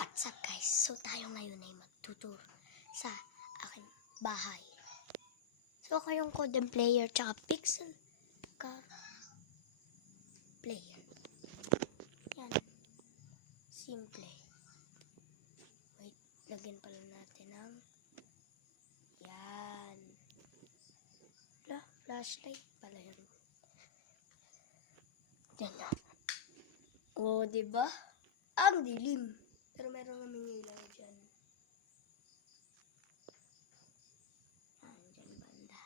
What's up guys? So tayo ngayon ay magtuturo sa aking bahay. So ako yung Codem player tsaka Pixel Car player. Yan. Simple. Wait, lagyan pala natin ng yan. Flashlight pala yun. Yan na. O, diba? Ang dilim. Pero meron namang ilaw dyan. Dyan banda.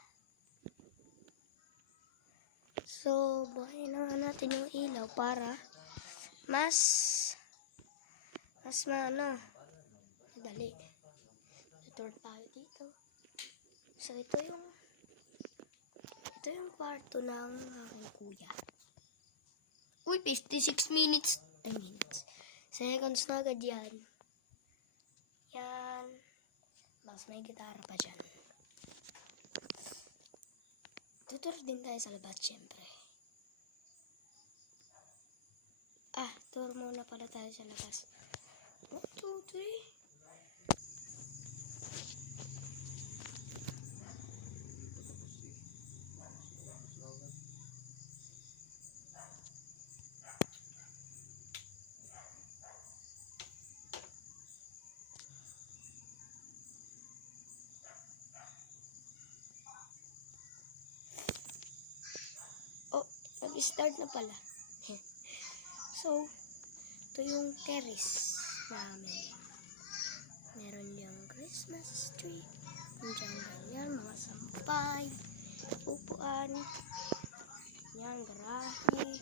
So, buhayin na natin yung ilaw para mas madali. Tutor tayo dito. So, ito yung kwarto ng aking kuya. Uy, 56 minutes. Seconds na agad yan. Yan. Mas may gitara pa dyan. Tutor din tayo sa labas, syempre. Tour muna pala tayo sa labas. 1, 2, 3. Start na pala. So, ito yung terrace namin. Meron yung Christmas tree. Diyan ganyan, mga sampay, upuan. Yan, garahe.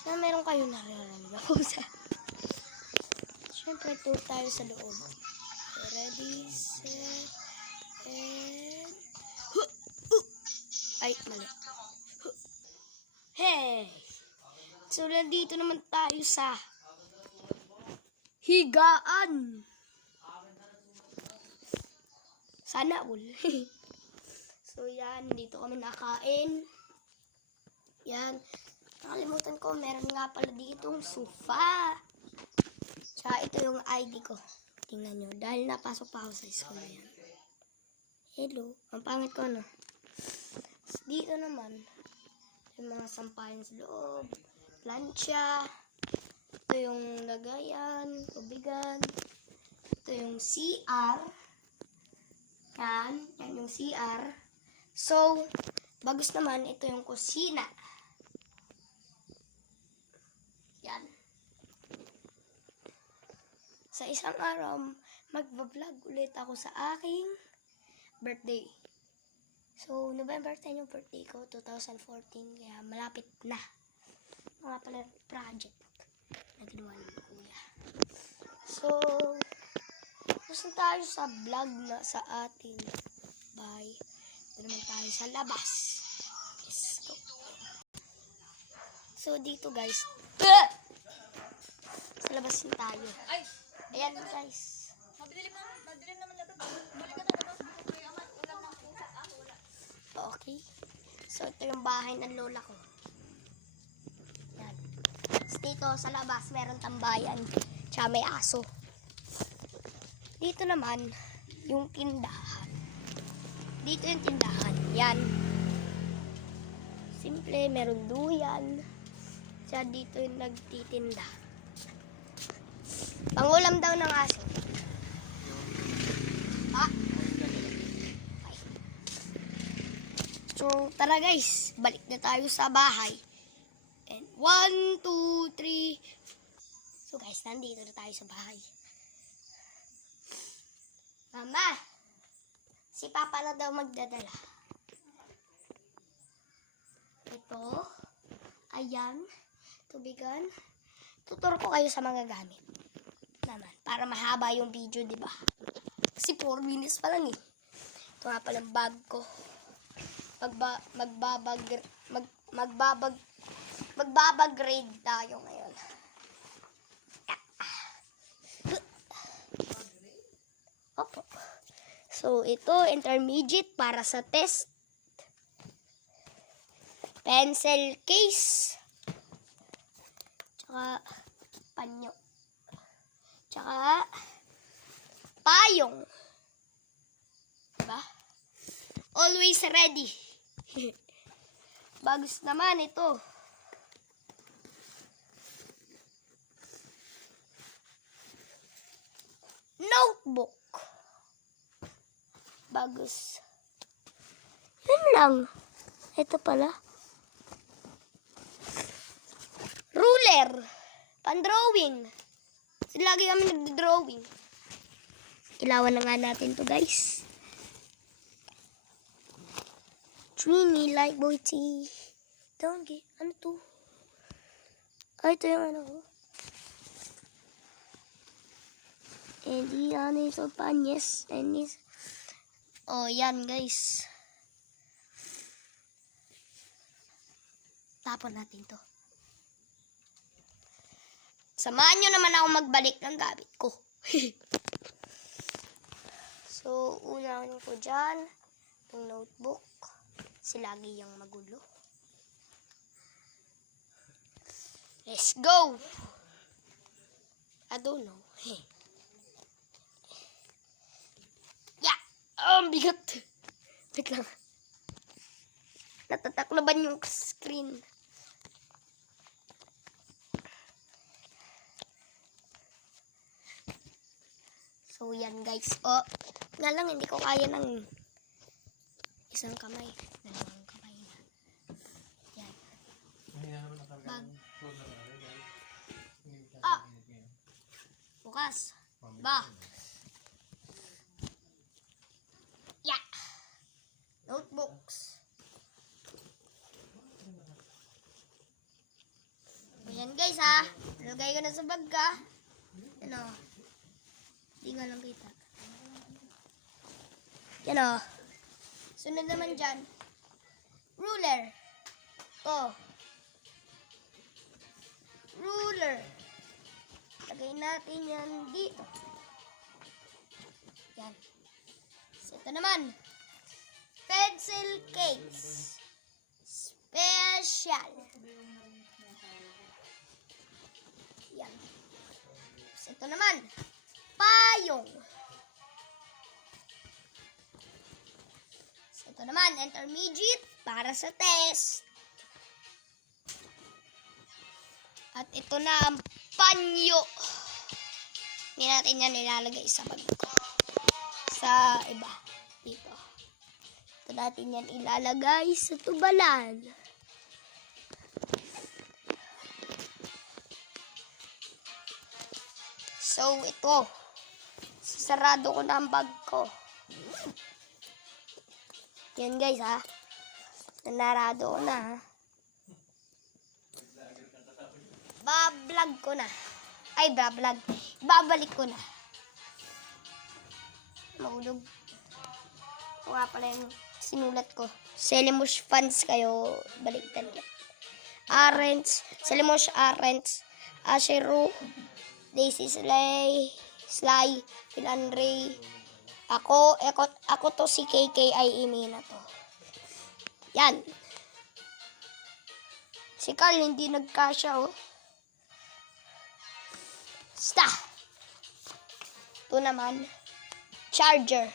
So, meron kayo narinig ako sa. Siyempre, tour tayo sa loob. Ready, set, and ay, mali. Hey! So, nandito naman tayo sa higaan. Sana all. So, yan. Dito kami nakain. Yan. Nakalimutan ko, meron nga pala ditong sofa. Tsaka ito yung ID ko. Tingnan nyo. Dahil napasok pa ako sa school na yan. Hello. Ang pangit ko, no? So, dito naman, yung mga sampayan sa loob, plancha, ito yung lagayan, tubigan, ito yung CR, yan yung CR. So, bagus naman, ito yung kusina. Yan. Sa isang araw, magbablog ulit ako sa aking birthday. So, November 10 yung birthday ko, 2014, kaya malapit na. Mga pala project na ginawa ng kuya. So, gusto tayo sa vlog na sa ating bahay. Ito naman tayo sa labas. Let's go. So, dito guys. Sa labas din tayo. Ayan guys. Madilim naman labas. Buli ka na labas. Okay. So, ito yung bahay ng lola ko. Yan. Dito sa labas, meron tambayan. Tsaka may aso. Dito naman, yung tindahan. Dito yung tindahan. Yan. Simple, meron duyan. Tsaka dito yung nagtitinda. Pangulam daw ng aso. So, tara guys, balik na tayo sa bahay. And 1, 2, 3. So guys, nandito na tayo sa bahay. Mama, si Papa na daw magdadala. Ito, ayan, tubigan. Tuturo ko kayo sa mga gamit. Naman, para mahaba yung video, di ba? Kasi 4 minutes pa lang eh. Ito nga palang bag ko. Magbabag-grade tayo ngayon. Opo. So, ito, intermediate para sa test. Pencil case. Tsaka, panyo. Tsaka, payong. Diba? Always ready. Bagus naman ito. Notebook. Bagus. Yun lang. Ito pala. Ruler. Pan-drawing. Lagi kami nagdo-drawing. Ilawan na nga natin to, guys. Trini, like boy tea. Don't get, ano to? Ay, ito yung ano ko. And yan is panyes. And is, oh, yan, guys. Tapon natin to. Samahan nyo naman ako magbalik ng gamit ko. So, unahin ko dyan. Yung notebook. Si lagi yung magulo. Let's go! I don't know. Yeah! Oh, ang bigat. Wait lang. Natataklaban yung screen. So, yan guys. Oh, nga lang, hindi ko kaya ng isang kamay. Dalawang kamay na. Yan. Bag. Ah! Bukas. Ba. Yeah. Notebooks. Ayan guys ha. Lagay ko na sa bag ka. Ano? Hindi nga lang kita. Yan o. Sunod naman dyan. Ruler. Oh. Ruler. Lagay natin yan dito. Yan. So, ito naman. Pencil case. Special. Yan. So, ito naman. Payong. So, ito naman, intermediate para sa test. At ito na ang panyo. Hindi natin yan ilalagay sa bag ko. Sa iba. Dito. Ito natin yan ilalagay sa tubalan. So, ito. Sarado ko na ang bag ko. Yan guys ha. Nanarado ko na ha. Bablog ko na. Ay, bablog. Babalik ko na. Mahulog. Ito nga pala yung sinulat ko. Selimush fans kayo. Baliktad yan. Arends. Selimush Arends. Asheru. Daisy Sly, Pilandre. Ako to si KKI Imina to. Yan. Si Carl hindi nagkasya oh. Sta. Ito naman. Charger.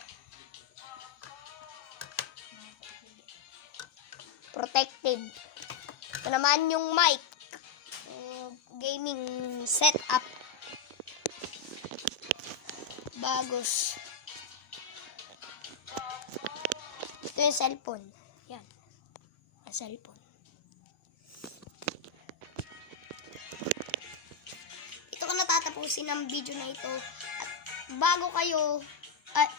Protective. Ito naman yung mic. Gaming setup. Bagos. Ito yung cellphone. Yan. Ang cellphone. Ito ko natatapusin ang video na ito. At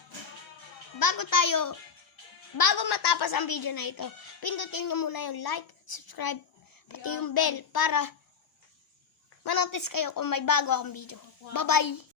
bago matapos ang video na ito, pindutin nyo muna yung like, subscribe, pati yung bell para manotice kayo kung may bago akong video. Bye-bye!